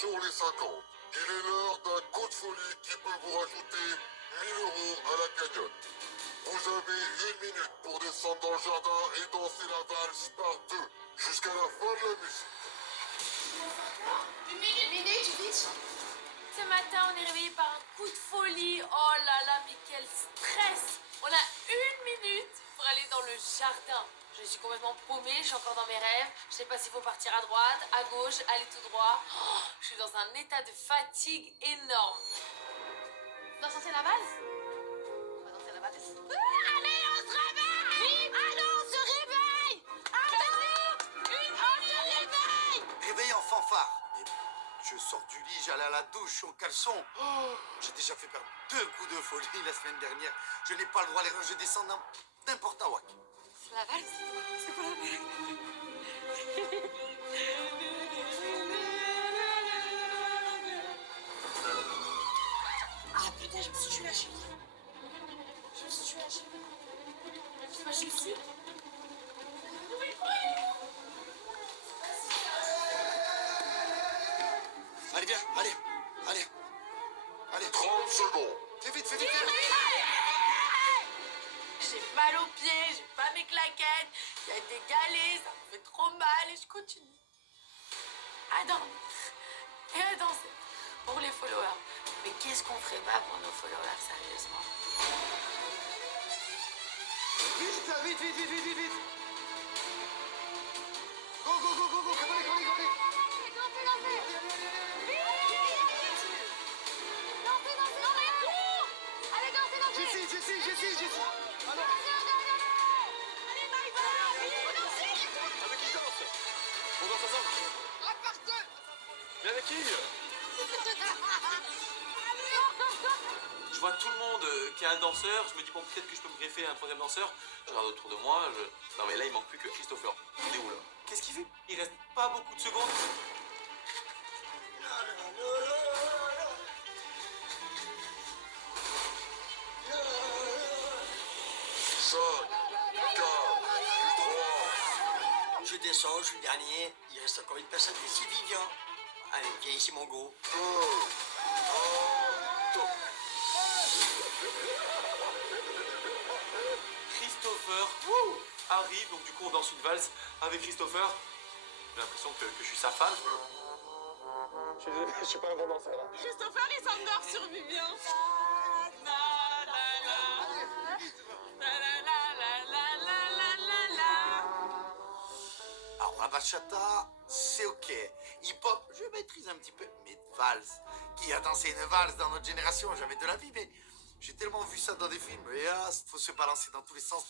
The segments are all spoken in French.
sur les 50. Il est l'heure d'un coup de folie qui peut vous rajouter 1000 € à la cagnotte. Vous avez 1 minute pour descendre dans le jardin et danser la valse par deux jusqu'à la fin de la musique. Une minute, vite. Ce matin, on est réveillé par un coup de folie. Oh là là, mais quel stress! On a 1 minute pour aller dans le jardin. Je suis complètement paumée, je suis encore dans mes rêves. Je sais pas s'il faut partir à droite, à gauche, aller tout droit. Oh, je suis dans un état de fatigue énorme. On va danser la valse? On va danser la valse. Allez, on se réveille! Allez, on se réveille! Allez! On se réveille! Réveil en fanfare. Mais je sors du lit, j'allais à la douche en caleçon. Oh, j'ai déjà fait perdre 2 coups de folie la semaine dernière. Je n'ai pas le droit à l'erreur, je descends dans n'importe où. C'est la valse? C'est quoi la valse? Ah putain, je me suis tuée la cheville. Je me suis tuée la cheville. C'est pas juste. Allez, viens, allez, allez. Allez, 30 secondes. fais vite, fais vite. J'ai mal aux pieds, j'ai pas mes claquettes, il y a des galets, ça me fait trop mal et je continue à dormir et à danser pour les followers. Mais qu'est-ce qu'on ferait pas pour nos followers, sérieusement? Vite, vite, vite, vite, vite, vite, vite. Go, go, go, go, go, come on, come on, come on. Jessie. Alors. Avec qui je danse? On danse ensemble? Mais avec qui? Je vois tout le monde qui a un danseur, je me dis bon peut-être que je peux me greffer un troisième danseur. Je regarde autour de moi, non mais là il manque plus que Christopher. Il est où là? Qu'est-ce qu'il fait? Il reste pas beaucoup de secondes. Je descends, je suis le dernier. Il reste encore une personne ici, Vivian. Allez, viens ici, mon go. Christopher arrive, donc du coup on danse une valse avec Christopher. J'ai l'impression que je suis sa femme. Je suis pas un bon danseur là. Christopher, il s'endort sur Vivian. Alors, la bachata, c'est ok. Hip-hop, je maîtrise un petit peu. Mais valse, qui a dansé une valse dans notre génération? Jamais de la vie, mais j'ai tellement vu ça dans des films. Et ah, faut se balancer dans tous les sens.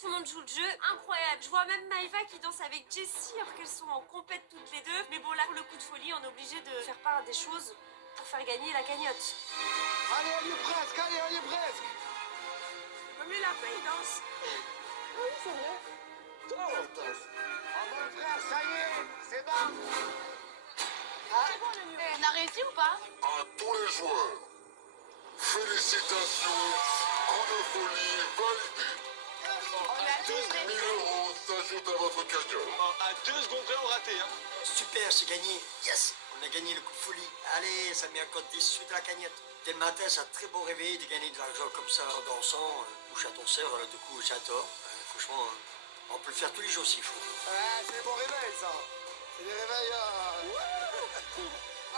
Tout le monde joue le jeu, incroyable. Je vois même Maëva qui danse avec Jessie alors qu'elles sont en compète toutes les deux. Mais bon, là, pour le coup de folie, on est obligé de faire part des choses pour faire gagner la cagnotte. Allez, on y est presque, allez, on y est presque. Mais la paix, il danse. Oh, mon frère, ça y est, c'est bon. On a réussi ou pas? À tous les joueurs, félicitations, coup de folie validé. On a tous 1000 € s'ajoutent à votre cagnotte. À 2 secondes près on raté hein. Super, c'est gagné. Yes, on a gagné le coup de folie. Allez, ça met encore des sous de la cagnotte. Dès le matin, c'est un très beau réveil de gagner de l'argent comme ça en dansant. Couche à ton cerf, du coup, j'adore. Franchement, on peut le faire tous les jours s'il faut. Ouais, c'est des bons réveils, ça. C'est des réveils.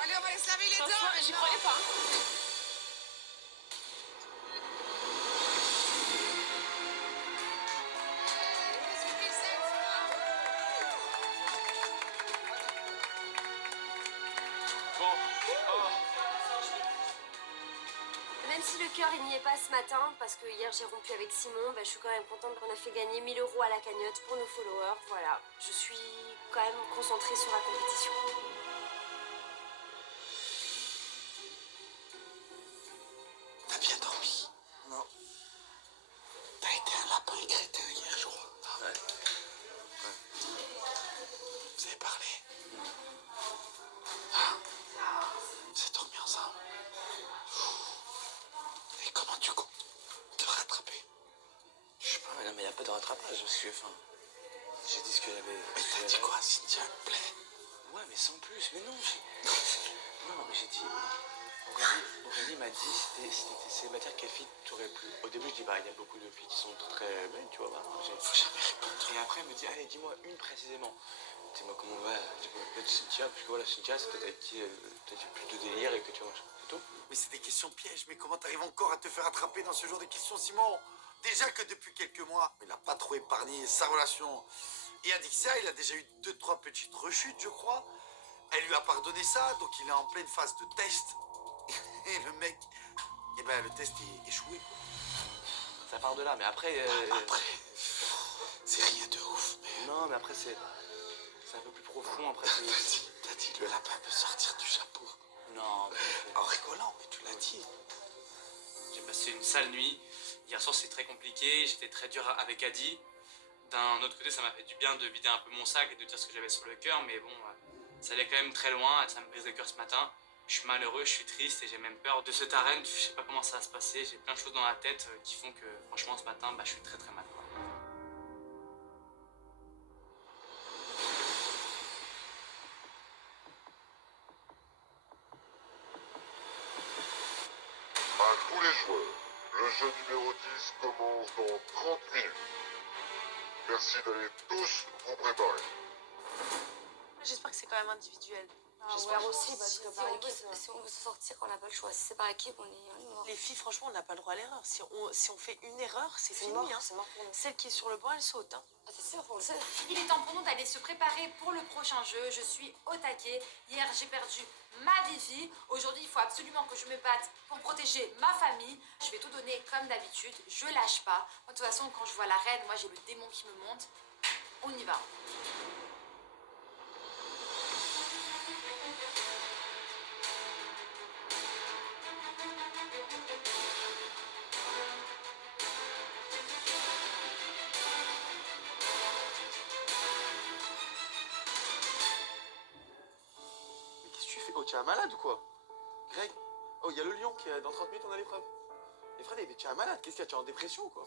Allez, on va aller se laver les Franchement, dents. j'y croyais pas. Bon, Même si le cœur il n'y est pas ce matin, parce que hier j'ai rompu avec Simon, bah, je suis quand même contente qu'on a fait gagner 1000 € à la cagnotte pour nos followers. Voilà, je suis quand même concentrée sur la compétition. T'as bien dormi? Non. T'as été un lapin crétin hier, je crois. Ouais. Vous avez parlé? rattrapage, parce que, enfin, j'ai dit ce que j'avais... Mais t'as dit quoi, Cynthia, me plaît? Ouais, mais sans plus, mais non, non, mais j'ai dit... Aurélie m'a dit, c'était célibataire, quelle fille t'aurais plu? Au début, je dis, bah, il y a beaucoup de filles qui sont très belles, tu vois, bah, Faut jamais répondre. Et après, elle me dit, allez, dis-moi une précisément. Dis-moi comment on va, dis-moi peut-être Cynthia, parce que voilà, Cynthia, c'est peut-être avec qui t'as fait plus de délire et que tu vois, c'est tout. Mais c'est des questions pièges, mais comment t'arrives encore à te faire attraper dans ce genre de questions, Simon? Déjà que depuis quelques mois, il n'a pas trop épargné sa relation. Et Adixia, il a déjà eu 2-3 petites rechutes, je crois. Elle lui a pardonné ça, donc il est en pleine phase de test. Et le mec, eh ben le test est échoué, quoi. Ça part de là, mais après... Après, c'est rien de ouf, mais... Non, mais après, c'est un peu plus profond, après, T'as dit, le lapin peut sortir du chapeau. Non, En rigolant, mais tu l'as dit. J'ai passé une sale nuit. Hier soir, c'est très compliqué. J'étais très dur avec Adi. D'un autre côté, ça m'a fait du bien de vider un peu mon sac et de dire ce que j'avais sur le cœur. Mais bon, ça allait quand même très loin. Ça me brise le cœur ce matin. Je suis malheureux, je suis triste et j'ai même peur de ce arène. Je sais pas comment ça va se passer. J'ai plein de choses dans la tête qui font que, franchement, ce matin, bah, je suis très très mal, quoi. À tous les joueurs, le jeu numéro 10 commence dans 30 minutes. Merci d'aller tous vous préparer. J'espère que c'est quand même individuel. J'espère aussi, parce que par équipe... Si on veut se sortir, on n'a pas le choix. Si c'est par équipe, on est mort. Les filles, franchement, on n'a pas le droit à l'erreur. Si on fait une erreur, c'est fini. mort, Hein. c'est mort pour nous. Celle qui est sur le banc, elle saute. Hein. Ah, c'est sûr, on le sait. Il est temps pour nous d'aller se préparer pour le prochain jeu. Je suis au taquet. Hier, j'ai perdu ma Vivi. Aujourd'hui, il faut absolument que je me batte pour protéger ma famille. Je vais tout donner comme d'habitude. Je lâche pas. Moi, de toute façon, quand je vois la reine, moi, j'ai le démon qui me monte. On y va. Mais qu'est-ce que tu fais? Oh, tu es un malade ou quoi? Greg? Oh, il y a le lion qui est dans 30 minutes, on a l'épreuve. Mais Fred, mais tu es un malade, qu'est-ce qu'il y a? Tu es en dépression ou quoi?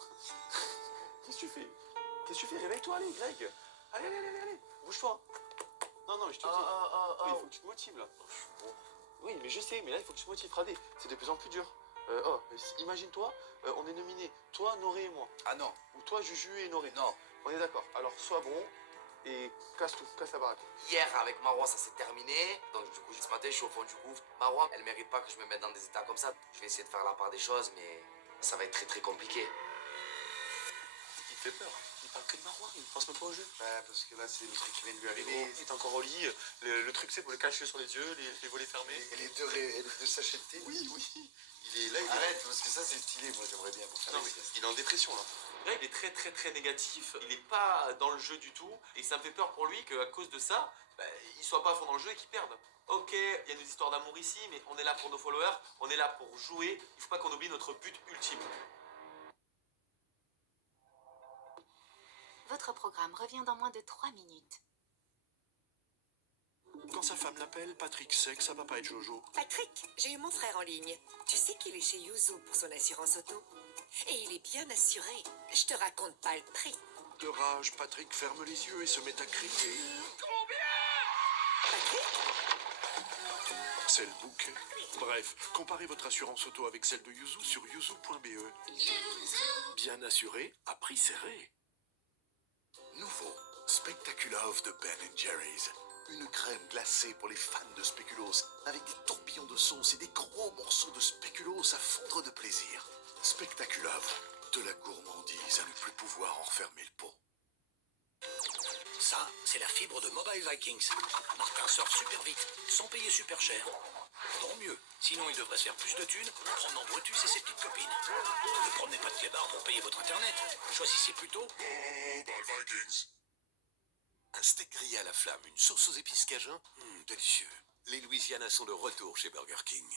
Qu'est-ce que tu fais? Qu'est-ce que tu fais? Réveille-toi, allez, Greg. Allez, bouge-toi. Non, mais je te dis. Oui, il faut que tu te motives là. Oui, mais je sais, mais là, il faut que tu te motives, Fred. C'est de plus en plus dur. Imagine-toi, on est nominés, toi, Noré et moi. Ah non. Ou toi, Juju et Noré. Non. On est d'accord. Alors, sois bon et casse tout, casse la baraque. Hier, avec Marois, ça s'est terminé. Donc, du coup, ce matin, je suis au fond du gouffre. Marois, elle mérite pas que je me mette dans des états comme ça. Je vais essayer de faire la part des choses, mais ça va être très, très compliqué. Il te fait peur. Il parle que de Marois, il ne pense même pas au jeu. Ouais, parce que là, c'est le truc qui vient de lui Il arriver. est encore au lit. Le truc, c'est pour le cacher sur les yeux, les volets fermés. Et les deux sachets de thé. Oui. Il est là, Arrête, parce que ça, c'est stylé. Moi, j'aimerais bien pour faire Non, la mais sieste. il est en dépression là. Là, il est très très très négatif. Il est pas dans le jeu du tout. Et ça me fait peur pour lui qu'à cause de ça, il soit pas à fond dans le jeu et qu'il perde. Ok, il y a des histoires d'amour ici, mais on est là pour nos followers, on est là pour jouer. Il faut pas qu'on oublie notre but ultime. Votre programme revient dans moins de 3 minutes. Quand sa femme l'appelle, Patrick sait que ça va pas être Jojo. Patrick, j'ai eu mon frère en ligne. Tu sais qu'il est chez Yuzu pour son assurance auto. Et il est bien assuré. Je te raconte pas le prix. De rage, Patrick ferme les yeux et se met à crier. Patrick? C'est le bouquet. Bref, comparez votre assurance auto avec celle de Yuzu sur yuzu.be. Bien assuré, à prix serré. Nouveau, Spectaculove de Ben Jerry's. Une crème glacée pour les fans de spéculoos, avec des tourbillons de sauce et des gros morceaux de spéculoos à fondre de plaisir. Spectaculove, de la gourmandise à ne plus pouvoir enfermer le pot. Ça, c'est la fibre de Mobile Vikings. Martin sort super vite, sans payer super cher. Tant mieux, sinon il devrait se faire plus de thunes en promenant Brutus et ses petites copines. Ne promenez pas de clébard pour payer votre internet. Choisissez plutôt Mobile Vikings. Un steak grillé à la flamme, une sauce aux épices cajun, délicieux. Les Louisianas sont de retour chez Burger King.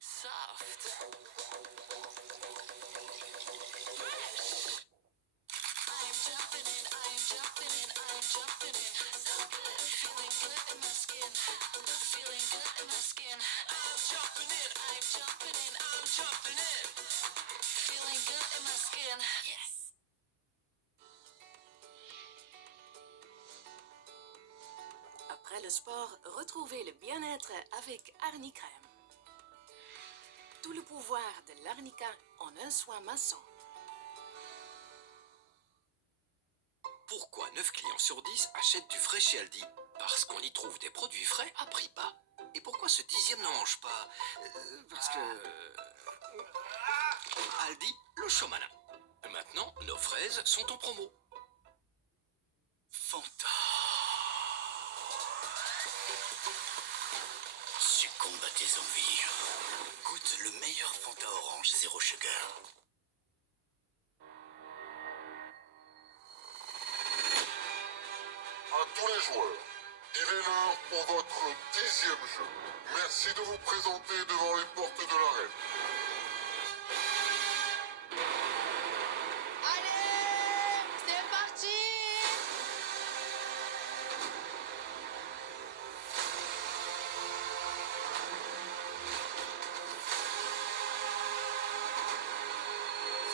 Soft. Feeling good in my skin. Yes. de sport, retrouvez le bien-être avec Arnicrème. Tout le pouvoir de l'arnica en un soin maçon. Pourquoi 9 clients sur 10 achètent du frais chez Aldi? Parce qu'on y trouve des produits frais à prix bas. Et pourquoi ce 10e n'en mange pas? Parce que... Aldi, le show malin. Maintenant, nos fraises sont en promo. Fanta. Succombe à tes envies. Goûte le meilleur Fanta orange zéro sugar. À tous les joueurs, il est l'heure pour votre 10e jeu. Merci de vous présenter devant les portes de l'arène. Allez, c'est parti.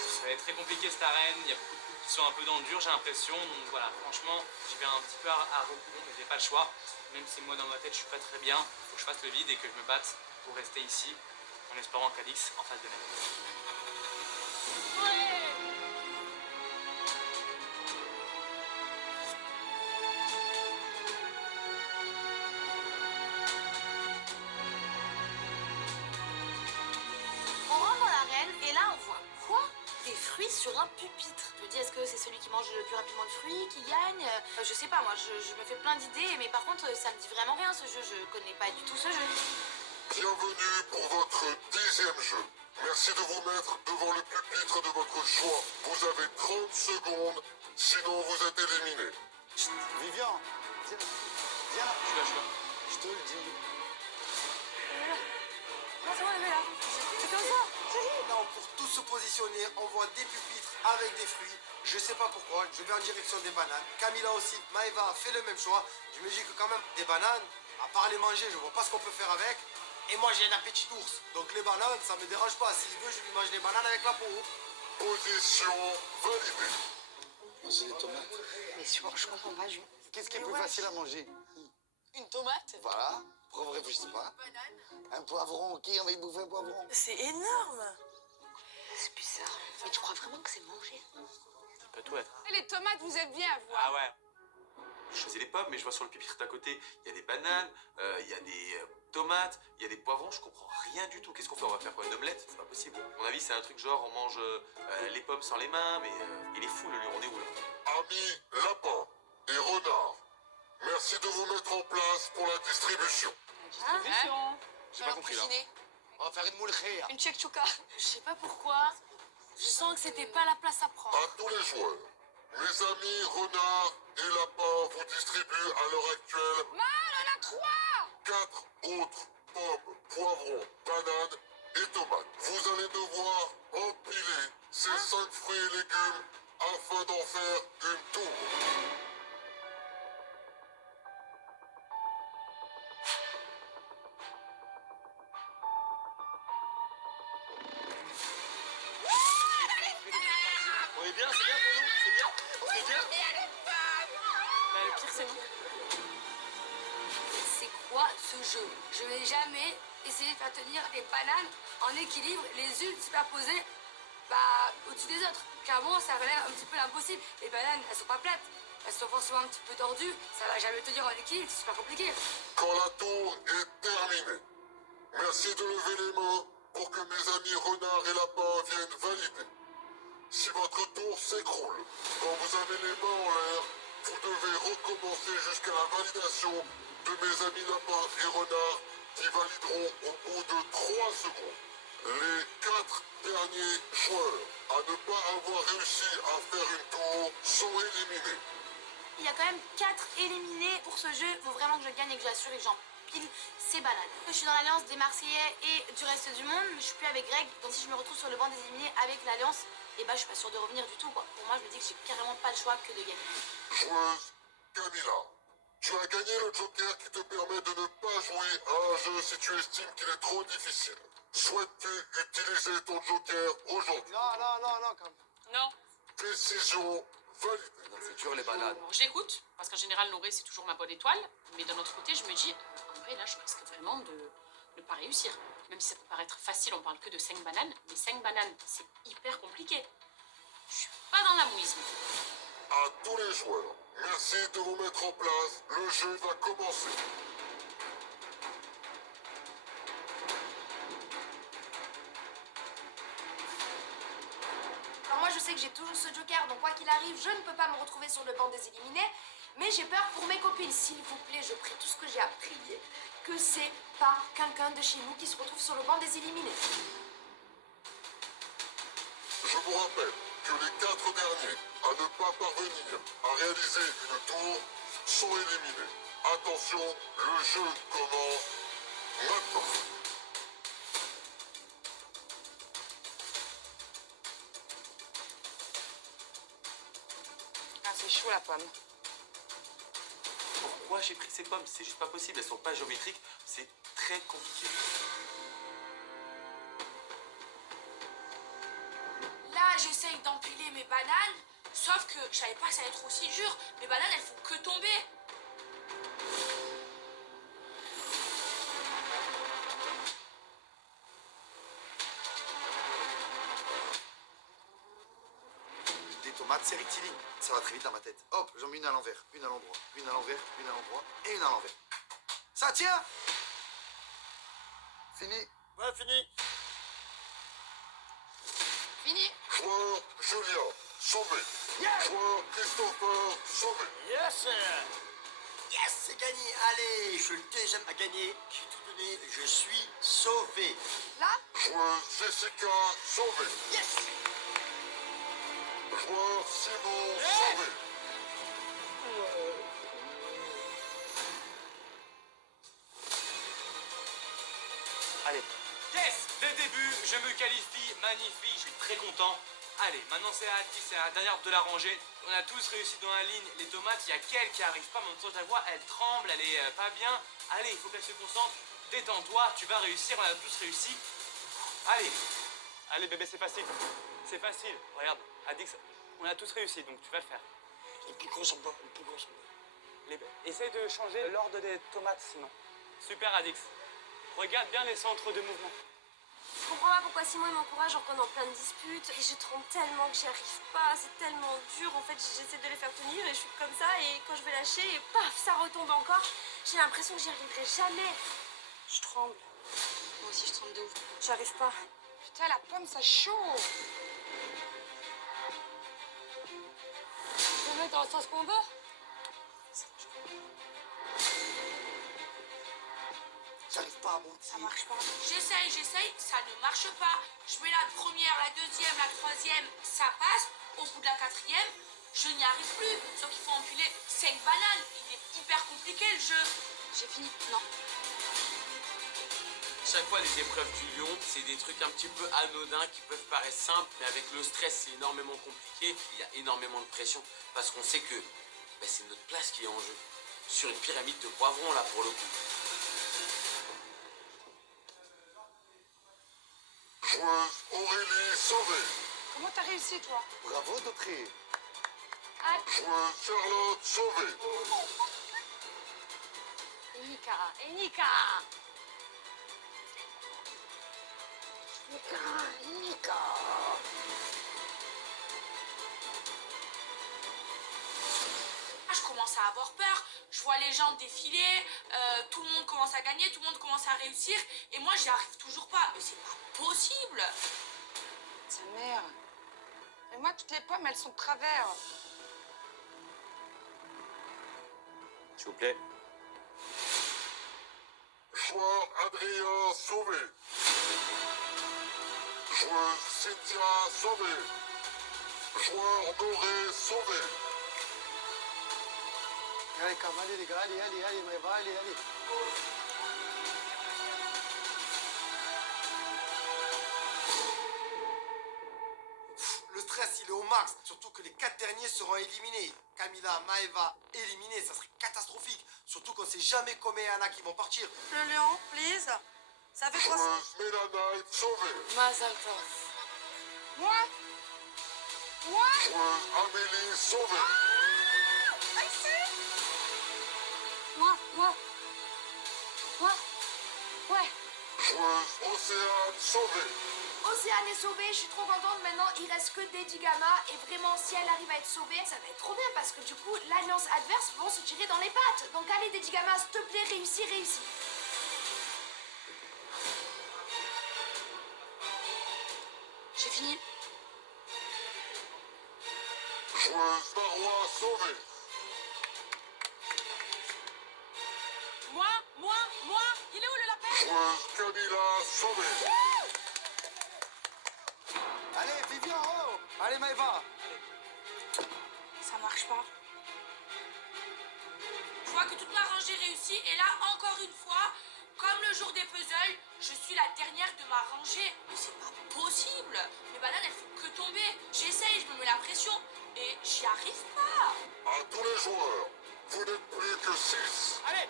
Ça va être très compliqué cette arène, il y a beaucoup de coups qui sont un peu dans le dur, j'ai l'impression. Donc voilà, franchement, j'y vais un petit peu à reculons, mais j'ai pas le choix. Même si moi dans ma tête je suis pas très bien, faut que je fasse le vide et que je me batte pour rester ici, en espérant qu'Alix en fasse de même. On rentre dans l'arène et là on voit quoi? Des fruits sur un pupitre. Je me dis, est-ce que c'est celui qui mange le plus rapidement de fruits qui gagne? Je sais pas, moi je me fais plein d'idées, mais par contre ça me dit vraiment rien ce jeu, je connais pas du tout ce jeu. Bienvenue pour votre 10e jeu. Merci de vous mettre devant le pupitre de votre choix. Vous avez 30 secondes, sinon vous êtes éliminé. Vivian, viens là. Je suis là. Je te le dis. Non, c'est bon, elle est là. C'est comme ça. Non, pour tous se positionner, on voit des pupitres avec des fruits. Je sais pas pourquoi, je vais en direction des bananes. Camilla aussi, Maëva a fait le même choix. Je me dis que quand même, des bananes, à part les manger, je vois pas ce qu'on peut faire avec. Et moi, j'ai un appétit d'ours. Donc les bananes, ça me dérange pas. S'il veut, je lui mange les bananes avec la peau. Position validée. C'est des tomates. Mais je comprends pas, Jules. Qu'est-ce qui est plus facile à manger? Une tomate. Voilà. Pourquoi vous réfléchissez pas? Un poivron. Qui a envie de bouffer un poivron? C'est énorme. C'est bizarre. Mais tu crois vraiment que c'est manger? Ça peut tout être. Les tomates, vous êtes bien à voir. Ah ouais. Je choisis les pommes, mais je vois sur le pupitre d'à côté, il y a des bananes, il y a des tomates, il y a des poivrons, je comprends rien du tout. Qu'est-ce qu'on fait? On va faire quoi? Une omelette? C'est pas possible. À mon avis, c'est un truc genre on mange les pommes sans les mains, mais il est fou le lion, on est où là? Amis lapins et renards, merci de vous mettre en place pour la distribution. J'ai pas compris là. On va faire une moule khaya. Une tchèque-chouka. Je sais pas pourquoi, je sens que c'était pas la place à prendre. À tous les joueurs, mes amis renards et lapins vous distribuent à l'heure actuelle Mal, on a 3. 4 autres pommes, poivrons, bananes et tomates. Vous allez devoir empiler ces 5 fruits et légumes afin d'en faire une tour. On est bien, c'est bien pour nous, c'est bien, c'est bien. Bah, le pire, c'est nous. C'est quoi ce jeu? Je vais jamais essayer de faire tenir des bananes en équilibre, les unes superposées au-dessus des autres. Clairement, ça relève un petit peu l'impossible. Les bananes, elles sont pas plates. Elles sont forcément un petit peu tordues. Ça va jamais tenir en équilibre, c'est super compliqué. Quand la tour est terminée, merci de lever les mains pour que mes amis renards et lapins viennent valider. Si votre tour s'écroule, quand vous avez les mains en l'air, vous devez recommencer jusqu'à la validation de mes amis lapins et renards qui valideront au bout de 3 secondes. Les 4 derniers joueurs à ne pas avoir réussi à faire une tour sont éliminés. Il y a quand même 4 éliminés pour ce jeu. Il faut vraiment que je gagne et que j'assure et que j'empile ces bananes. Je suis dans l'alliance des Marseillais et du reste du monde, mais je suis plus avec Greg. Donc si je me retrouve sur le banc des éliminés avec l'alliance, et je suis pas sûre de revenir du tout quoi. Pour moi, je me dis que j'ai carrément pas le choix que de gagner. Joueuse Camilla, tu as gagné le joker qui te permet de ne pas jouer à un jeu si tu estimes qu'il est trop difficile. Souhaites-tu utiliser ton joker aujourd'hui? Non, quand même. Non. Décision validé. C'est dur les bananes. Alors, j'écoute, parce qu'en général, Nouré, c'est toujours ma bonne étoile. Mais d'un autre côté, je me dis, en vrai, là, je risque vraiment de ne pas réussir. Même si ça peut paraître facile, on parle que de 5 bananes. Mais 5 bananes, c'est hyper compliqué. Je suis pas dans la mouise. À tous les joueurs, merci de vous mettre en place. Le jeu va commencer. Alors moi je sais que j'ai toujours ce joker, donc quoi qu'il arrive, je ne peux pas me retrouver sur le banc des éliminés. Mais j'ai peur pour mes copines. S'il vous plaît, je prie tout ce que j'ai à prier. Que c'est pas quelqu'un de chez nous qui se retrouve sur le banc des éliminés. Je vous rappelle que les 4 derniers à ne pas parvenir à réaliser une tour sont éliminés. Attention, le jeu commence maintenant. Ah, c'est chaud la pomme. Pourquoi j'ai pris ces pommes? C'est juste pas possible, elles sont pas géométriques, c'est très compliqué. Là, j'essaye d'empiler mes bananes, sauf que je savais pas que ça allait être aussi dur. Mes bananes, elles font que tomber. Des tomates, c'est rectiligne. Ça va très vite dans ma tête. Hop, j'en mets une à l'envers, une à l'endroit, une à l'envers, une à l'endroit et une à l'envers. Ça tient. Fini. Ouais, fini. Fini. Joueur Julien, sauvé. Joueur Christopher, sauvé. Yes. Yes, c'est gagné. Allez, je suis le deuxième à gagner. J'ai tout donné. Je suis sauvé. Là, Joueuse Jessica, sauvé. Yes. Joueur Simon, sauvé. Allez. Yes. Dès le début, je me qualifie. Magnifique, je suis très content. Allez, maintenant c'est à Adi, c'est à la dernière de la rangée. On a tous réussi dans la ligne. Les tomates, il y a qu'elle qui arrive pas. Maintenant, je la vois, elle tremble, elle est pas bien. Allez, il faut qu'elle se concentre. Détends-toi, tu vas réussir. On a tous réussi. Allez. Allez, bébé, c'est facile. C'est facile. Regarde, Adix, on a tous réussi, donc tu vas le faire. Le plus gros en bas, le plus gros en bas. Essaye de changer l'ordre des tomates, sinon. Super, Adix. Regarde bien les centres de mouvement. Je comprends pas pourquoi Simon il m'encourage alors qu'on est en pleine dispute. Et je tremble tellement que j'y arrive pas. C'est tellement dur. En fait, j'essaie de les faire tenir et je suis comme ça. Et quand je vais lâcher, et paf, ça retombe encore. J'ai l'impression que j'y arriverai jamais. Je tremble. Moi aussi, je tremble de ouf. J'y arrive pas. Putain, la pomme, c'est chaud. On peut mettre dans le sens qu'on veut. J'arrive pas à monter. Ça marche pas. J'essaye, ça ne marche pas. Je mets la première, la deuxième, la troisième, ça passe. Au bout de la quatrième, je n'y arrive plus. Sauf qu'il faut empiler 5 bananes. Il est hyper compliqué le jeu. J'ai fini. Non. Chaque fois, les épreuves du lion, c'est des trucs un petit peu anodins qui peuvent paraître simples, mais avec le stress, c'est énormément compliqué. Il y a énormément de pression parce qu'on sait que c'est notre place qui est en jeu. Sur une pyramide de poivrons, là, pour le coup. Joueuse Aurélie, sauvée. Comment t'as réussi, toi? Bravo, Dautré. Joueuse Charlotte, sauvée. Nika. Ah, je commence à avoir peur. Je vois les gens défiler, tout le monde commence à gagner, tout le monde commence à réussir, et moi j'y arrive toujours pas. Mais c'est pas possible. Sa mère. Mais moi, toutes les pommes, elles sont de travers. S'il vous plaît. Joueur Adrien, sauvé. Joueuse Cynthia, sauvée. Joueur Doré, sauvé. Allez, calme, allez les gars, allez, Maëva, allez. Le stress, il est au max. Surtout que les 4 derniers seront éliminés. Camila, Maëva, éliminés, ça serait catastrophique. Surtout qu'on sait jamais combien il y en a qui vont partir. Le lion, please. Ça fait 300. Joueuse Mélanite, sauvée. Mazel tov. Moi? Joueuse Amélie sauvée. Moi. Ouais. Joueuse Océane sauvée. Océane est sauvée, je suis trop contente. Maintenant, il reste que Dedigama. Et vraiment, si elle arrive à être sauvée, ça va être trop bien parce que du coup, l'alliance adverse vont se tirer dans les pattes. Donc allez, Dedigama, s'il te plaît, réussis. J'ai fini. Joueuse Marois sauvée. Moi, il est où le lapin? Joueuse Camilla sauvée. Allez, Vivian, oh. Allez, Maëva. Ça marche pas. Je vois que toute ma rangée réussit et là, encore une fois, comme le jour des puzzles, je suis la dernière de ma rangée. Mais c'est pas possible. Les bananes, elles font que tomber. J'essaye, je me mets la pression et j'y arrive pas. À tous les joueurs, vous n'êtes plus que 6. Allez!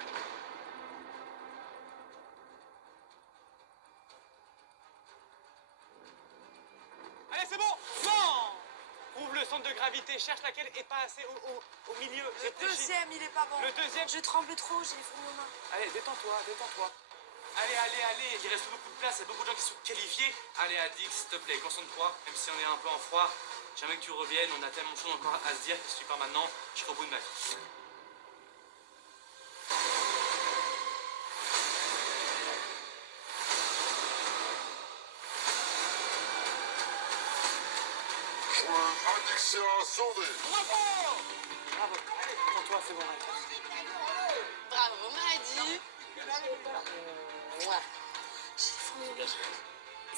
Allez, c'est bon! Non! Trouve le centre de gravité, cherche laquelle est pas assez au milieu. Le Réfléchis. deuxième, il est pas bon. Le deuxième. Je tremble trop, j'ai les fourmis aux mains. Allez, détends-toi. Allez, il reste beaucoup de place, il y a beaucoup de gens qui sont qualifiés. Allez, Adix, s'il te plaît, concentre-toi, même si on est un peu en froid. Jamais que tu reviennes, on a tellement de choses encore à se dire que si tu pars maintenant, je serai au bout de ma vie. Joueuse Adixia sauvée. Bravo! Allez, détends-toi, c'est bon, allez. Bravo, Madi.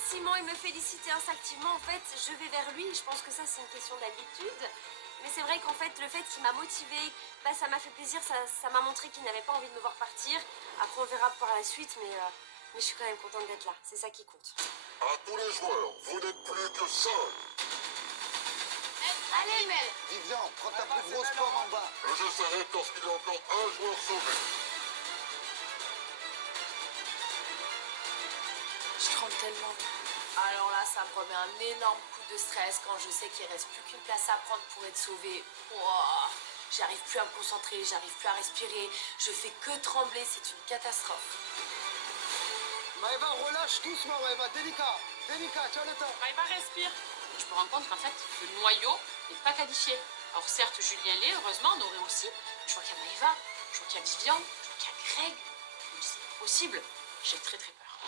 Simon, il me félicitait instinctivement. En fait, je vais vers lui. Je pense que ça, c'est une question d'habitude. Mais c'est vrai qu'en fait, le fait qu'il m'a motivée, bah, ça m'a fait plaisir. Ça m'a montré qu'il n'avait pas envie de me voir partir. Après, on verra par la suite. Mais je suis quand même contente d'être là. C'est ça qui compte. À tous les joueurs, vous n'êtes plus que 5. Allez, Mel. Vivian, prends ta plus grosse pomme en bas. Je s'arrête lorsqu'il y a encore un joueur sauvé. Je tremble tellement. Alors là, ça me remet un énorme coup de stress quand je sais qu'il reste plus qu'une place à prendre pour être sauvée. Ouah, j'arrive plus à me concentrer, j'arrive plus à respirer, je fais que trembler, c'est une catastrophe. Maëva, relâche doucement, Maëva. Délicat, tu as le temps. Maëva respire. Je me rends compte qu'en fait, le noyau n'est pas qualifié. Alors certes, Julien l'est, heureusement, on aurait aussi. Je vois qu'il y a Maëva, je vois qu'il y a Vivian, je vois qu'il y a Greg. Mais c'est pas possible. J'ai très très peur.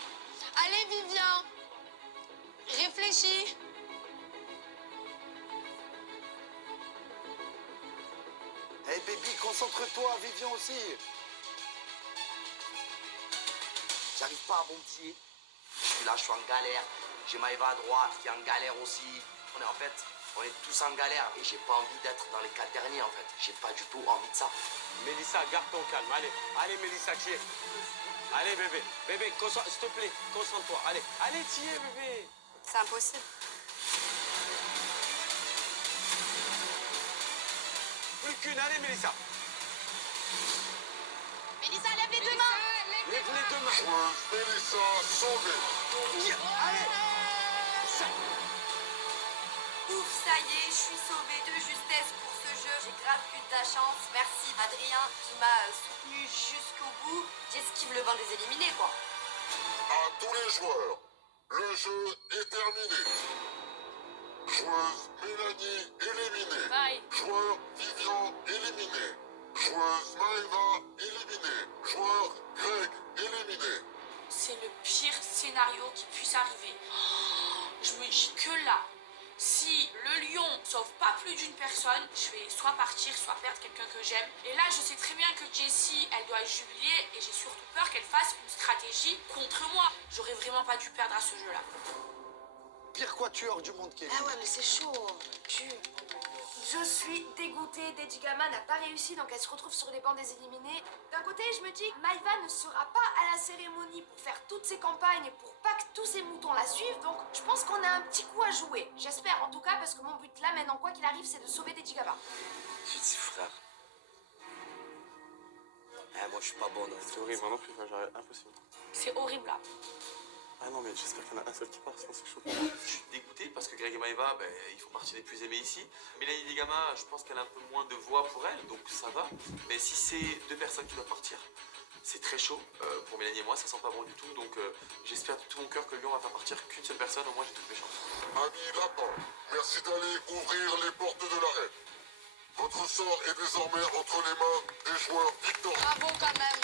Allez, Vivian. Réfléchis. Hey, baby, concentre-toi. Vivian aussi. J'arrive pas à bondir. Je suis là, je suis en galère. J'ai Maëva à droite qui est en galère aussi. On est tous en galère et j'ai pas envie d'être dans les 4 derniers en fait. J'ai pas du tout envie de ça. Mélissa, garde ton calme. Allez, Mélissa, tiens. Allez, bébé. Bébé, s'il te plaît, concentre-toi. Allez, tiens, bébé. C'est impossible. Plus qu'une, allez, Mélissa. Mélissa, lève les deux mains. Lève les deux mains. Joueuse Mélissa sauvée. Allez. Ouf, ça y est, je suis sauvée de justesse pour ce jeu. J'ai grave eu de la chance. Merci Adrien qui m'a soutenu jusqu'au bout. J'esquive le banc des éliminés, quoi. À tous les joueurs, le jeu est terminé. Joueuse Mélanie éliminée. Bye. Joueur Vivian éliminé. Joueuse Maëva éliminée. Joueur Greg éliminé. C'est le pire scénario qui puisse arriver. Je me dis que là, si le lion sauve pas plus d'une personne, je vais soit partir, soit perdre quelqu'un que j'aime. Et là, je sais très bien que Jessie, elle doit jubiler et j'ai surtout peur qu'elle fasse une stratégie contre moi. J'aurais vraiment pas dû perdre à ce jeu-là. Pire quatuor du monde, Kevin. Ah ouais, mais c'est chaud. Je suis dégoûtée. Dedigama n'a pas réussi, donc elle se retrouve sur les bancs des éliminés. D'un côté, je me dis que Maëva ne sera pas à la cérémonie pour faire toutes ses campagnes et pour pas que tous ces moutons la suivent, donc je pense qu'on a un petit coup à jouer. J'espère en tout cas, parce que mon but là, maintenant, quoi qu'il arrive, c'est de sauver Dedigama. Je dis frère. Moi je suis pas bon dans C'est horrible, moi non plus, j'aurais impossible. C'est horrible là. Ah non, mais j'espère qu'il y en a un seul qui part, sinon c'est chaud pour moi. Je suis dégoûté parce que Greg et Maëva, ben, ils font partie des plus aimés ici. Mélanie Digama, je pense qu'elle a un peu moins de voix pour elle, donc ça va. Mais si c'est deux personnes qui doivent partir, c'est très chaud. Pour Mélanie et moi, ça sent pas bon du tout. Donc j'espère de tout mon cœur que Lyon va faire partir qu'une seule personne. Au moins, j'ai toutes mes chances. Amis lapins, merci d'aller ouvrir les portes de l'arène. Votre sort est désormais entre les mains des joueurs victorieux. Bravo quand même.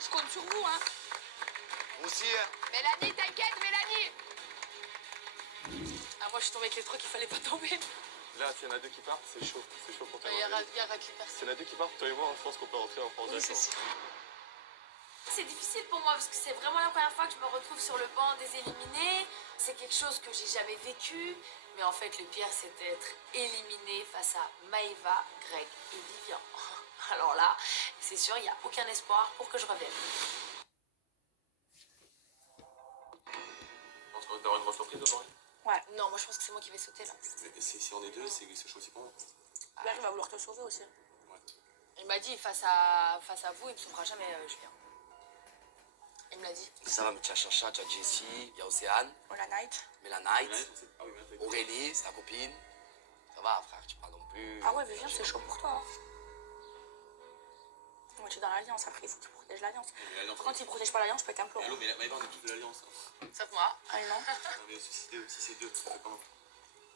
Je compte sur vous, hein. Moi aussi, hein. Mélanie, t'inquiète, Mélanie. Ah, moi, je suis tombée avec les trois qu'il fallait pas tomber. Là, s'il y en a deux qui partent, c'est chaud pour toi. Il y aura que les personnes. S'il y en a deux qui partent, toi et moi, je pense qu'on peut rentrer en France. Oui, c'est sûr. C'est difficile pour moi parce que c'est vraiment la première fois que je me retrouve sur le banc des éliminés. C'est quelque chose que j'ai jamais vécu. Mais en fait, le pire, c'est d'être éliminé face à Maëva, Greg et Vivian. Alors là, c'est sûr, il n'y a aucun espoir pour que je revienne. Je pense qu'on va avoir une grosse surprise aujourd'hui. Ouais. Non, moi, je pense que c'est moi qui vais sauter, là. Mais si on est deux, c'est chaud aussi pour moi. Là, il va vouloir te sauver aussi. Ouais. Il m'a dit, face à vous, il ne me sauvera jamais, Julien. Il me l'a dit. Ça va, mais tu as Chacha, tu as Jessie, il y a Océane. Ola Night. Mélanight. Aurélie, c'est ta copine. Ça va, frère, tu parles non plus. Ah ouais, Vivian, c'est chaud pour toi. Hein. Moi, tu es dans l'Alliance, après, il faut que tu protèges l'Alliance. Quand il ne protège pas l'Alliance, je peux être imploré. Allô, mais Maëva, on est tous de l'Alliance. Sauf moi. Ah non. Non, mais si c'est deux, ça fait comment?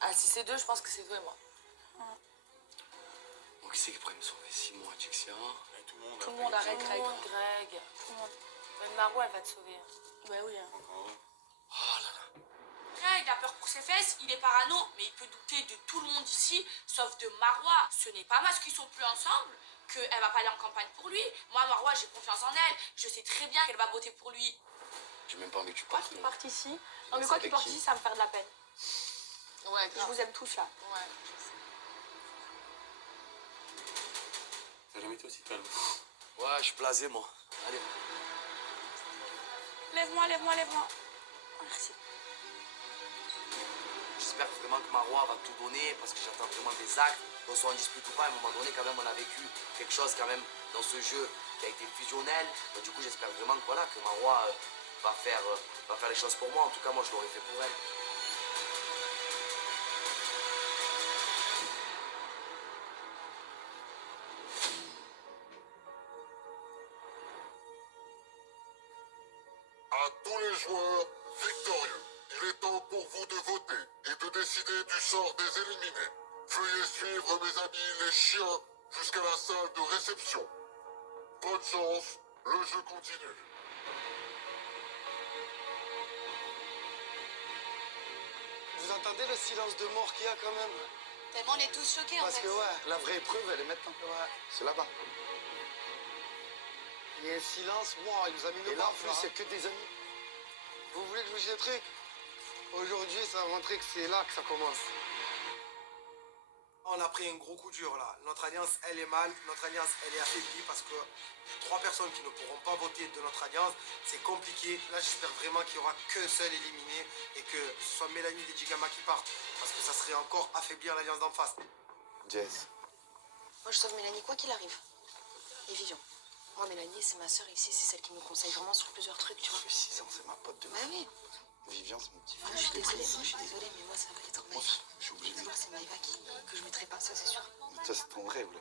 Ah, si c'est deux, je pense que c'est toi et moi. Moi, qui c'est qui pourrait me sauver? Simon, Adixia. Tout le monde arrête Greg. Tout le monde, Greg. Tout le monde. Même Margot, elle va te sauver. Bah oui. Hein. Oh là là. Greg a peur pour ses fesses, il est parano, mais il peut douter de tout le monde ici, sauf de Marois. Ce n'est pas parce qu'ils sont plus ensemble qu'elle va pas aller en campagne pour lui. Moi, Marois, j'ai confiance en elle. Je sais très bien qu'elle va voter pour lui. J'ai même pas envie que tu Quoi partes. qu'il parte ici. Non, mais quoi qu'il parte ici, ça va me faire de la peine. Ouais, je vous aime tous là. Ouais. T'as jamais été aussi calme. Ouais, je suis blasé, moi. Allez. Lève-moi, lève-moi, lève-moi. Merci. J'espère vraiment que Marois va tout donner parce que j'attends vraiment des actes. Qu'on soit en dispute ou pas, à un moment donné, quand même, on a vécu quelque chose quand même dans ce jeu qui a été fusionnel. Donc, du coup, j'espère vraiment que, voilà, que Marois va faire les choses pour moi. En tout cas, moi, je l'aurais fait pour elle. À tous les joueurs victorieux, il est temps pour vous de voter et de décider du sort des éliminés. Veuillez suivre, mes amis, les chiens jusqu'à la salle de réception. Bonne chance, le jeu continue. Vous entendez le silence de mort qu'il y a quand même? Tellement on est tous choqués en Parce fait. que ouais, la vraie épreuve, elle est maintenant. Ouais. C'est là-bas. Il y a un silence, moi, il nous a mis le. Et là, en plus, c'est que des amis. Vous voulez que je vous dise un truc? Aujourd'hui, ça va montrer que c'est là que ça commence. On a pris un gros coup dur là. Notre alliance, elle est mal. Notre alliance, elle est affaiblie parce que 3 personnes qui ne pourront pas voter de notre alliance, c'est compliqué. Là, j'espère vraiment qu'il n'y aura qu'un seul éliminé et que ce soit Mélanie et Digama qui partent. Parce que ça serait encore affaiblir l'alliance d'en face. Jess. Moi, je sauve Mélanie quoi qu'il arrive. Et Vivian. Moi, Mélanie, c'est ma sœur ici. C'est celle qui me conseille vraiment sur plusieurs trucs, tu vois. 6 ans, c'est ma pote de Bah oui. Vivian, c'est mon petit Moi, je suis désolée, mais moi, ça va être Maïva. Je suis obligé de Moi, c'est Maïva que je mettrai pas, ça, c'est sûr. toi, c'est ton rêve, là.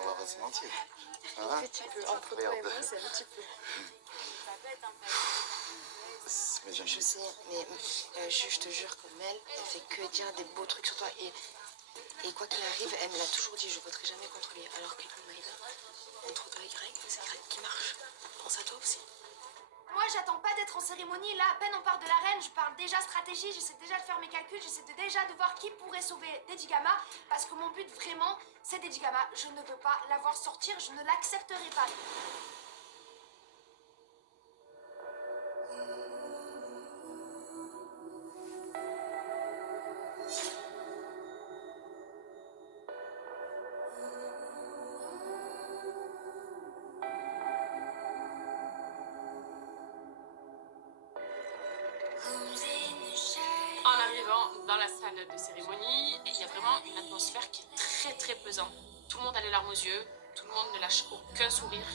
On va pas se mentir. Hein? Un petit peu. Entre toi et moi, c'est un petit peu. Mais j'aime Je sais, mais je te jure que Mel, elle fait que dire des beaux trucs sur toi. Et quoi qu'il arrive, elle me l'a toujours dit, je voterai jamais contre lui. Alors que Maïva, entre toi et Greg, c'est Greg qui marche. Pense à toi aussi. Moi, j'attends pas d'être en cérémonie. Là, à peine on part de l'arène, je parle déjà stratégie, j'essaie déjà de faire mes calculs, j'essaie déjà de voir qui pourrait sauver Dedigama. Parce que mon but, vraiment, c'est Dedigama. Je ne veux pas la voir sortir, je ne l'accepterai pas. En arrivant dans la salle de cérémonie, il y a vraiment une atmosphère qui est très très pesante. Tout le monde a les larmes aux yeux, tout le monde ne lâche aucun sourire.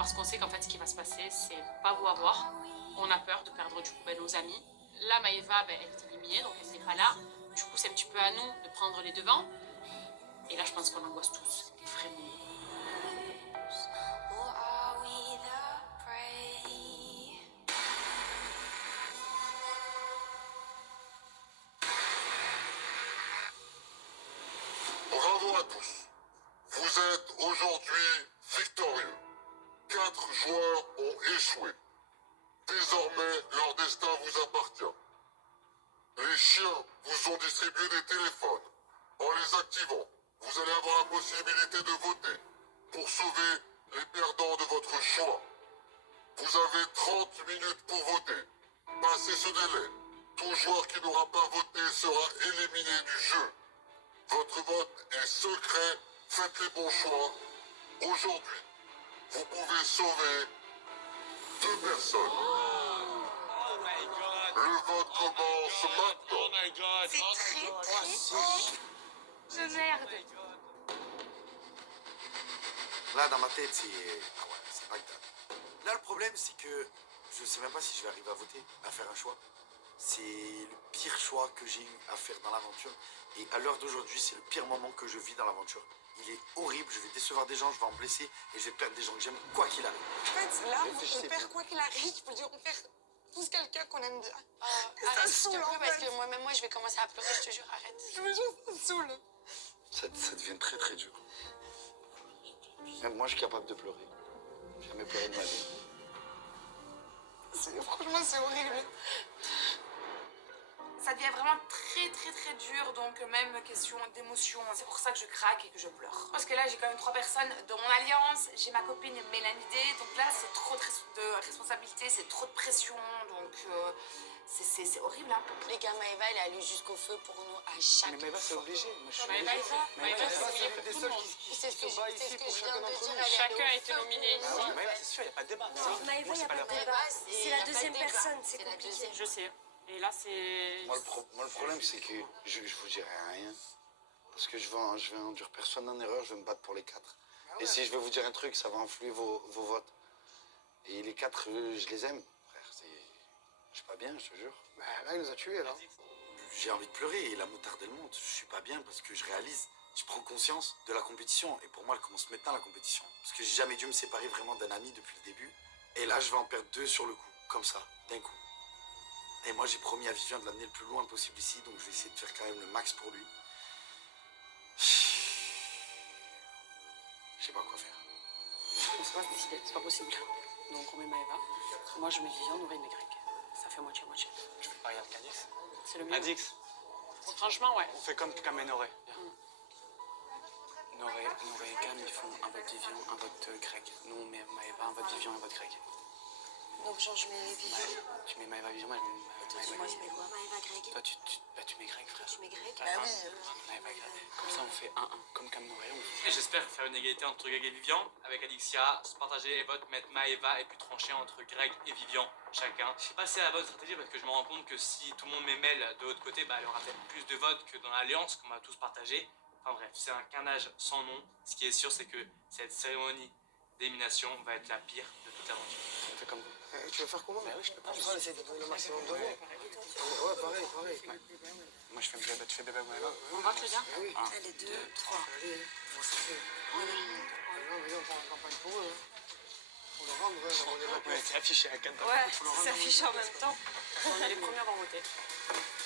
parce qu'on sait qu'en fait, ce qui va se passer, c'est pas beau à voir. On a peur de perdre du coup nos amis. Là, Maëva, elle est éliminée, donc elle n'est pas là. Du coup, c'est un petit peu à nous de prendre les devants. Et là, je pense qu'on angoisse tous, vraiment. Bravo à tous. Vous êtes aujourd'hui victorieux. 4 joueurs ont échoué. Désormais, leur destin vous appartient. Les chiens vous ont distribué des téléphones. En les activant, vous allez avoir la possibilité de voter pour sauver les perdants de votre choix. Vous avez 30 minutes pour voter. Passez ce délai. Tout joueur qui n'aura pas voté sera éliminé du jeu. Votre vote est secret. Faites les bons choix. Aujourd'hui, vous pouvez sauver 2 personnes. Le vote commence maintenant. C'est très de merde. Là, dans ma tête, c'est... Ah ouais, c'est Bagdad. Là, le problème, c'est que je sais même pas si je vais arriver à voter, à faire un choix. C'est le pire choix que j'ai eu à faire dans l'aventure. Et à l'heure d'aujourd'hui, c'est le pire moment que je vis dans l'aventure. Il est horrible, je vais décevoir des gens, je vais en blesser et je vais perdre des gens que j'aime, quoi qu'il arrive. En fait, là, on perd quoi qu'il arrive. Je peux dire, on perd tous quelqu'un qu'on aime bien. Arrête, s'il te plaît, parce que moi, je vais commencer à pleurer, je te jure, arrête. Je me jure, ça me saoule. Ça devient très très dur. Même moi, je suis capable de pleurer. J'ai jamais pleuré de ma vie. Franchement, c'est horrible. Ça devient vraiment très dur, donc même question d'émotion. C'est pour ça que je craque et que je pleure. Parce que là, j'ai quand même 3 personnes dans mon alliance. J'ai ma copine Mélanidé, donc là, c'est trop de responsabilité, c'est trop de pression, donc c'est horrible. Hein. Les gars, Maëva, elle est allée jusqu'au feu pour nous à chaque Mais Maëva, c'est obligé. Moi, je suis Maëva, obligé. Maëva, c'est des seuls C'est ce que je viens de dire. Chacun a été nominé ici. Ah ouais, Maëva, c'est sûr, il n'y a pas de débat. Maëva, Moi, il n'y c'est a pas pas leur de débat. C'est la deuxième personne, c'est compliqué. Je sais. Et là, c'est... Moi, le problème, c'est que je vous dirai rien. Parce que je vais induire personne en erreur, je vais me battre pour les 4. Et si je vais vous dire un truc, ça va influer vos votes. Et les 4, je les aime, frère. Je suis pas bien, je te jure. Bah, là, il nous a tués, là. J'ai envie de pleurer et la moutarde, elle monte. Je suis pas bien parce que je réalise, je prends conscience de la compétition. Et pour moi, elle commence maintenant, la compétition. Parce que j'ai jamais dû me séparer vraiment d'un ami depuis le début. Et là, je vais en perdre 2 sur le coup, comme ça, d'un coup. Et moi, j'ai promis à Vivian de l'amener le plus loin possible ici, donc je vais essayer de faire quand même le max pour lui. Je sais pas quoi faire. On s'est pas décidé, c'est pas possible. Donc on met Maëva. Moi, je mets Vivian, Noré, mais Greg. Ça fait moitié-moitié. Je fais pareil avec Adix. C'est le mieux. Adix, Franchement, ouais. on fait comme Cam et Noré. Noré et Cam, ils font un vote Vivian, un vote Greg. Nous, on met Maëva, un vote Vivian, un vote Greg. Donc, genre, je mets Vivian. Tu mets Maëva Vivian, moi je mets Maëva. Moi, je mets quoi? Maëva, Greg. Toi, tu mets Greg, frère. Tu mets Greg? Bah oui. Maëva, Greg. Comme ça, on fait 1-1, comme Cam Noré. Et j'espère faire une égalité entre Greg et Vivian, avec Alixia, se partager les votes, mettre Maëva et puis trancher entre Greg et Vivian, chacun. Je sais pas si c'est la bonne stratégie parce que je me rends compte que si tout le monde met Mel de l'autre côté, bah elle aura peut-être plus de votes que dans l'Alliance, qu'on va tous partager. Enfin bref, c'est un carnage sans nom. Ce qui est sûr, c'est que cette cérémonie d'élimination va être la pire de toute l'aventure. On fait comme vous. Tu veux faire comment? Bah oui, je peux pas. On va essayer de donner le maximum de votes. Ouais, pareil. Moi, je fais bébé, tu fais bébé Maëva. On vote, les gars? Allez, 2, 3. Allez, on s'est fait. Viens, on part en campagne pour eux. Faut le rendre, on est là. On a été affiché à 4. Ouais, ça s'affiche en même temps. On est les premiers à avoir voté.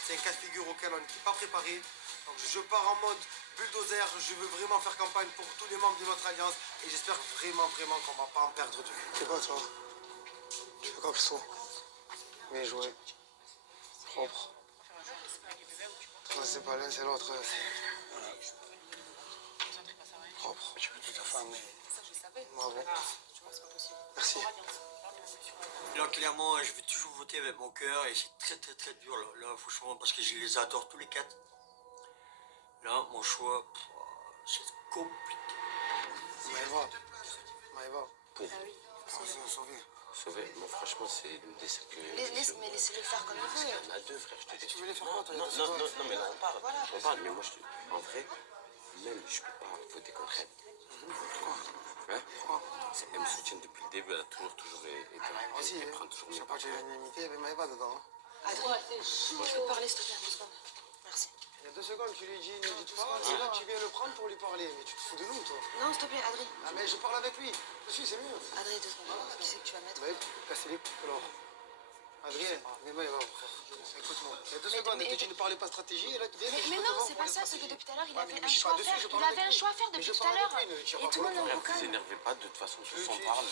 C'est un cas de figure auquel on n'était pas préparé. Donc je pars en mode bulldozer. Je veux vraiment faire campagne pour tous les membres de notre alliance. Et j'espère vraiment qu'on va pas en perdre de vue. C'est quoi toi? Tu fais quoi que ça? Bien joué. Propre. Toi c'est pas l'un, c'est l'autre. Propre. Tu peux tout à fait, mais... Bravo. Merci. Là, clairement, je vais toujours voter avec mon cœur et c'est très dur là, franchement, parce que je les adore tous les 4. Là, mon choix, c'est compliqué. Maëva. Pour Sauver. sauver, bon, franchement, c'est l'une des celles que... Mais laissez-le faire comme il veut. Il y en a 2, frère, je te dis. Tu veux les faire quoi, toi? Non, mais là, on parle. On parle, mais moi, en vrai, même, je peux pas voter contre elle. Pourquoi? Hein? Elle me soutient depuis le début, elle a toujours été là. Moi aussi, Elle prend toujours mes chaque fois que j'ai une amitié, il y avait Maëva dedans. Adrien, je peux te parler s'il te plaît, 2 secondes. Merci. Il y a 2 secondes, tu lui dis ne dites pas, et là tu viens le prendre pour lui parler. Mais tu te fous de nous, toi. Non, s'il te plaît, Adrien. Ah, mais je parle avec lui. Dessus, c'est mieux. Adrien, 2 secondes. Qui c'est que tu vas mettre? Ouais, casser les couilles, alors. Adrien, mais Maëva, frère. Écoute-moi. Il y a 2 secondes, elle te dit ne parlez pas stratégie, et là tu viens. Mais non, c'est pas ça, c'est que depuis tout à l'heure, il avait un choix à faire. Il avait un choix à faire depuis tout à l'heure. Et tout le monde est au Vous calme. énervez pas, de toute façon, tous on parle.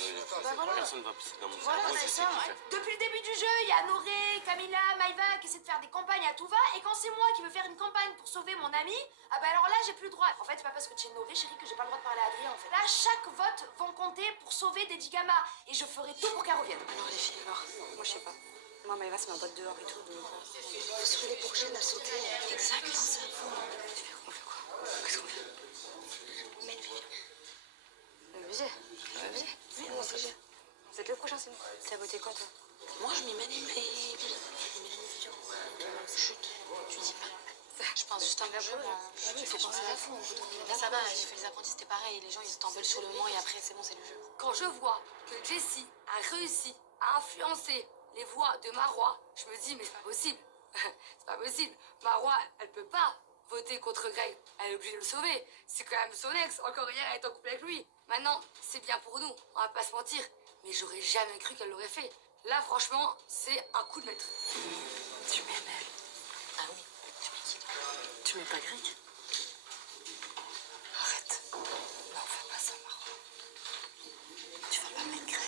voilà. Personne va pisser dans mon Voilà, cerveau, c'est je sais ça. qui fait. Depuis le début du jeu, il y a Noré, Camilla, Maïva qui essaient de faire des campagnes à tout va. Et quand c'est moi qui veux faire une campagne pour sauver mon ami, ah bah alors là, j'ai plus le droit. En fait, c'est pas parce que tu es Noré, chérie, que j'ai pas le droit de parler à Adrien, en fait. Là, chaque vote va compter pour sauver des Digama. Et je ferai tout pour qu'elle revienne. Alors les filles, alors, moi je sais pas. Moi, Maëva, c'est ma boîte dehors et tout, donc... Sur les prochaines à sauter. Exact, c'est à fond. Tu fais quoi? On fait quoi? Qu'est-ce qu'on fait? Mets le budget. Le budget? Le budget? Oui, on va budget. Vous êtes le prochain, c'est nous. T'as voté quoi, toi? Moi, je m'y mets les futur. Chut, tu dis pas. Je pense juste un peu jeu, là. Il faut penser à fond. Mais ça va, j'ai fait les apprentis, c'était pareil. Les gens, ils t'envolent sur le moment et après, c'est bon, c'est le jeu. Quand je vois que Jessie a réussi à influencer les voix de Marois, je me dis, mais c'est pas possible. C'est pas possible. Marois, elle peut pas voter contre Greg. Elle est obligée de le sauver. C'est quand même son ex. Encore hier, elle est en couple avec lui. Maintenant, c'est bien pour nous. On va pas se mentir. Mais j'aurais jamais cru qu'elle l'aurait fait. Là, franchement, c'est un coup de maître. Tu m'aimes, elle. Ah oui, tu mets qui, toi? Tu mets pas Greg? Arrête. Non, fais pas ça, Marois. Tu vas pas mettre Greg.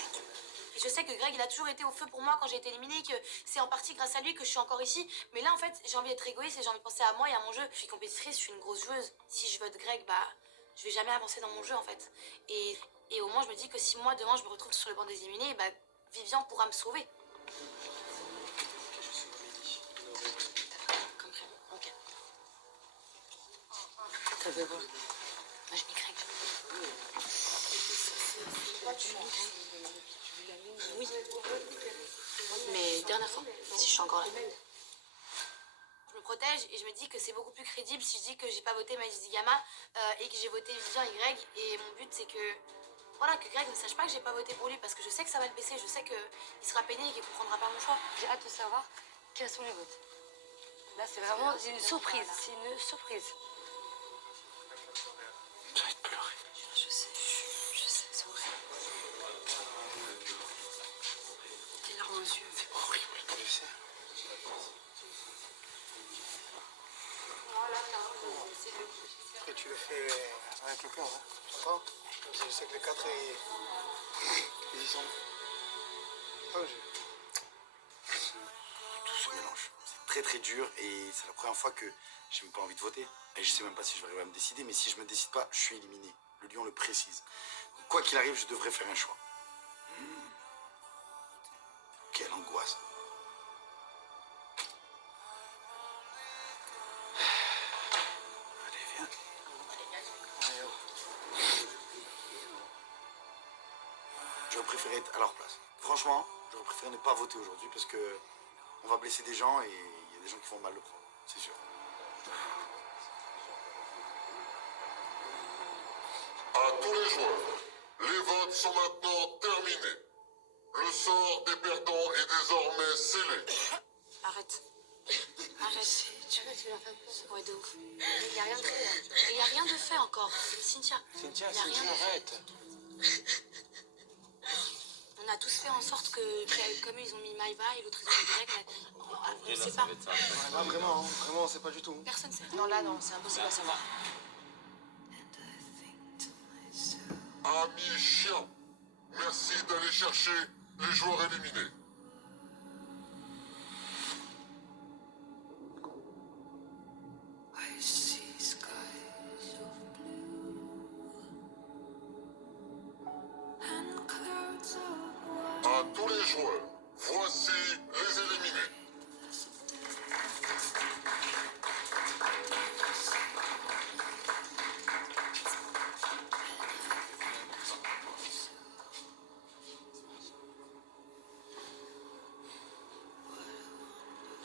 Je sais que Greg, il a toujours été au feu pour moi quand j'ai été éliminée, que c'est en partie grâce à lui que je suis encore ici. Mais là, en fait, j'ai envie d'être égoïste et j'ai envie de penser à moi et à mon jeu. Je suis compétitrice, je suis une grosse joueuse. Si je vote Greg, bah, je vais jamais avancer dans mon jeu, en fait. Et au moins, je me dis que si moi, demain, je me retrouve sur le banc des éliminés, bah, Vivian pourra me sauver. Compris. Ok. T'as fait quoi? Moi, je mets Greg. Tu mets Greg? Oui. Mais dernière fois, si je suis encore là. Je me protège et je me dis que c'est beaucoup plus crédible si je dis que j'ai pas voté Maïs Gama et que j'ai voté Vivian et Greg. Et mon but, c'est que, voilà, que Greg ne sache pas que j'ai pas voté pour lui parce que je sais que ça va le baisser, je sais qu'il sera peiné et qu'il comprendra pas mon choix. J'ai hâte de savoir quels sont les votes. Là, c'est vraiment une surprise. C'est une surprise. J'ai envie de pleurer. Je sais, c'est horrible. Des larmes aux yeux. C'est horrible, je sais. Et tu le fais avec le cœur, hein. Tu comprends? Je sais que les 4 ils y sont. Ah, Tout se mélange. C'est très très dur et c'est la première fois que j'ai même pas envie de voter. Et je sais même pas si je vais arriver à me décider, mais si je me décide pas, je suis éliminé. Le lion le précise. Donc, quoi qu'il arrive, je devrais faire un choix. Quelle angoisse. Allez, viens. J'aurais préféré être à leur place. Franchement, j'aurais préféré ne pas voter aujourd'hui parce que on va blesser des gens et il y a des gens qui vont mal le prendre, c'est sûr. À tous les joueurs, les votes sont maintenant terminés. Le sort des perdants est désormais scellé. Arrête. Arrête. Tu l'as fait un peu. Ouais, de ouf. Il y a rien de fait. Il y a rien de fait encore. Cynthia. Cynthia, il y a rien de fait. arrête. On a tous fait en sorte que comme ils ont mis Maïva et l'autre ils ont mis Greg, on ne sait pas. Ah, vraiment, hein, vraiment, on sait pas du tout. Personne sait. Non, là, non, c'est impossible à savoir. Amis chiens, merci d'aller chercher les joueurs éliminés. À tous les joueurs, voici les éliminés.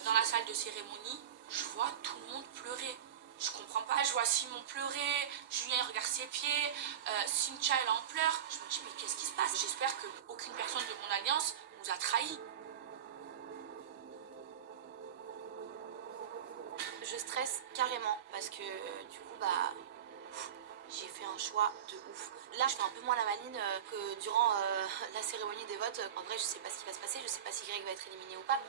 Dans la salle de cérémonie, je vois tout le monde pleurer. Je comprends pas, je vois Simon pleurer, Julien il regarde ses pieds, Cynthia elle en pleure. Je me dis mais qu'est-ce qui se passe? J'espère qu'aucune personne de mon alliance nous a trahis. Je stresse carrément parce que du coup, bah, j'ai fait un choix de ouf. Là, je fais un peu moins la maline que durant la cérémonie des votes. En vrai, je sais pas ce qui va se passer, je sais pas si Greg va être éliminé ou pas.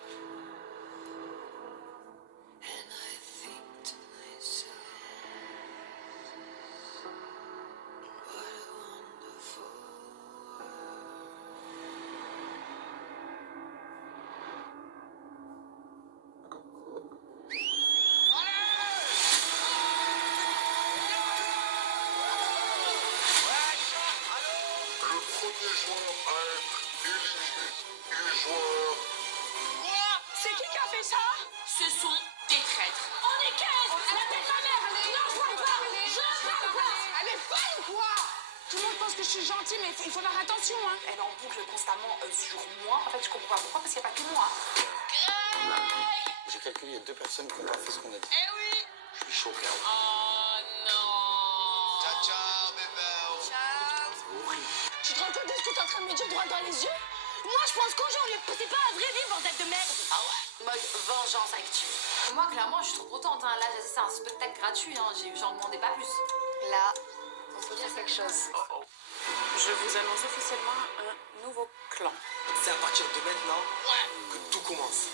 Le premier joueur à être éliminé est joueur... Quoi? C'est qui a fait ça? Ce sont des traîtres. On est 15. Elle appelle ma mère. Non, je parle pas. Je parle pas. Elle est folle ou quoi? Tout le monde pense que je suis gentille, mais il faut faire attention, hein. Elle est en boucle constamment sur moi. En fait, je comprends pas pourquoi, parce qu'il n'y a pas que moi. J'ai calculé, il y a 2 personnes qui n'ont pas fait ce qu'on a dit. Eh oui. Je suis choqué. Oh non. Ciao, ciao, bébé. Ciao. Tu te rends compte de ce que t'es en train de me dire droit dans les yeux? Moi, je pense qu'aux gens, c'est pas la vraie vie, bordel de merde. Ah ouais. Mode vengeance active. Moi, clairement, je suis trop contente. Hein. Là, c'est un spectacle gratuit. Hein. J'en demandais pas plus. Là, on peut dire quelque chose. Je vous annonce officiellement un nouveau clan. C'est à partir de maintenant que tout commence.